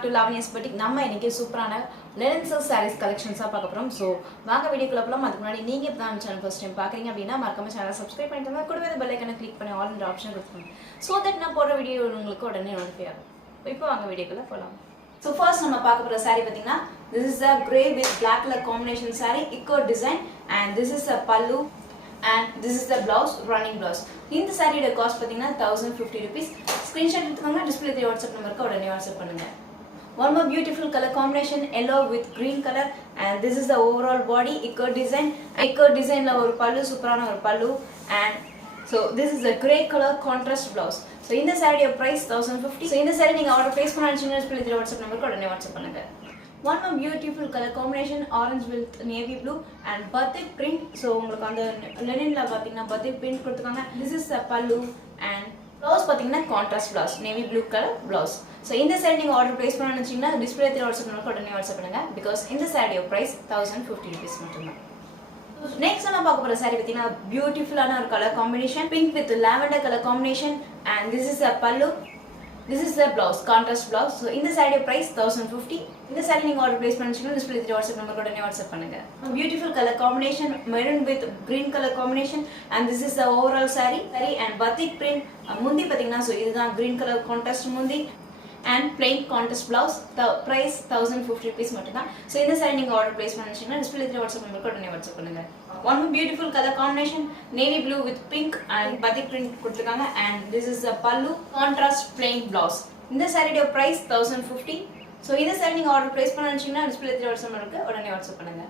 back to Lavanya's boutique. நம்ம இன்னைக்கு சூப்பரான Lenin silk sarees collections பார்க்க போறோம். சோ வாங்க வீடியோக்குள்ள போலாம். அதுக்கு முன்னாடி நீங்க இப்ப நம்ம சேனல் ஃபர்ஸ்ட் டைம் பாக்குறீங்க அப்படினா மறக்காம சேனலை சப்ஸ்கிரைப் பண்ணிடுங்க. கூடவே அந்த பெல் ஐகானை கிளிக் பண்ணி ஆல் என்ற ஆப்ஷன் கொடுத்துருங்க. சோ தட் நான் போடுற வீடியோ உங்களுக்கு உடனே நோட்டிஃபை ஆகும். இப்போ வாங்க வீடியோக்குள்ள போலாம். So first நம்ம பார்க்க போற saree பாத்தீங்கன்னா this is a grey with black color combination saree eco design and this is a pallu and this is the blouse running blouse. இந்த சாரியோட காஸ்ட் பாத்தீங்கன்னா 1050 rupees. ஸ்கிரீன்ஷாட் எடுத்துக்கோங்க. டிஸ்ப்ளே தெரிய வாட்ஸ்அப் நம்பருக்கு உடனே வாட்ஸ்அப் பண்ணுங்க. One more beautiful color combination yellow with green color and this is the overall body eco design. Eco design la ஒரு pallu சூப்பரான ஒரு pallu and so this is a grey color contrast blouse. So இந்த சாரியோட price 1050. So இந்த sorry நீங்க order place பண்ண நினைச்சீங்கன்னா display தெரிய வாட்ஸ்அப் நம்பருக்கு உடனே வாட்ஸ்அப் பண்ணுங்க. One more beautiful color combination orange with navy blue and batik print. So உங்களுக்கு அந்த Lenin la பாத்தீங்கன்னா batik print கொடுத்திருக்காங்க. This is the pallu and blouse பாத்தீங்கன்னா contrast blouse navy blue color blouse. So இந்த saree நீங்க order place பண்ண நினைச்சீங்கன்னா display தெரிய வாட்ஸ்அப் நம்பருக்கு உடனே வாட்ஸ்அப் பண்ணுங்க because இந்த சாரியோட price 1050 rupees மட்டும்தான். Next நம்ம பார்க்க போற saree பாத்தீங்கன்னா பியூட்டிஃபுல்லான ஒரு colour combination pink with lavender color combination and this is a pallu. This is the blouse, contrast blouse. So இந்த சாரியோட price 1050. இந்த saree நீங்க ஆர்டர் பிளேஸ் பண்ணிச்சீங்கன்னா டிஸ்ப்ளே தெரிய வாட்ஸ்அப் நம்பருக்கு உடனே வாட்ஸ்அப் பண்ணுங்க. Beautiful color combination maroon with green color combination and this is the overall saree and batik print. முந்தி பாத்தீங்கன்னா so இதுதான் green color contrast முந்தி and plain contrast blouse. The price 1050 rupees மட்டும்தான். So இந்த saree நீங்க order place பண்ணிச்சீங்கன்னா display தெரிய WhatsApp நம்பருக்கு உடனே வாட்ஸ்அப் பண்ணுங்க. One more beautiful color combination navy blue with pink and batik print கொடுத்திருக்காங்க and this is a pallu contrast plain blouse. இந்த சாரியோட price 1050. So இந்த saree நீங்க ஆர்டர் பிளேஸ் பண்ண நினைச்சீங்கன்னா டிஸ்ப்ளே தெரிய வாட்ஸ்அப் நம்பருக்கு உடனே வாட்ஸ்அப் பண்ணுங்க.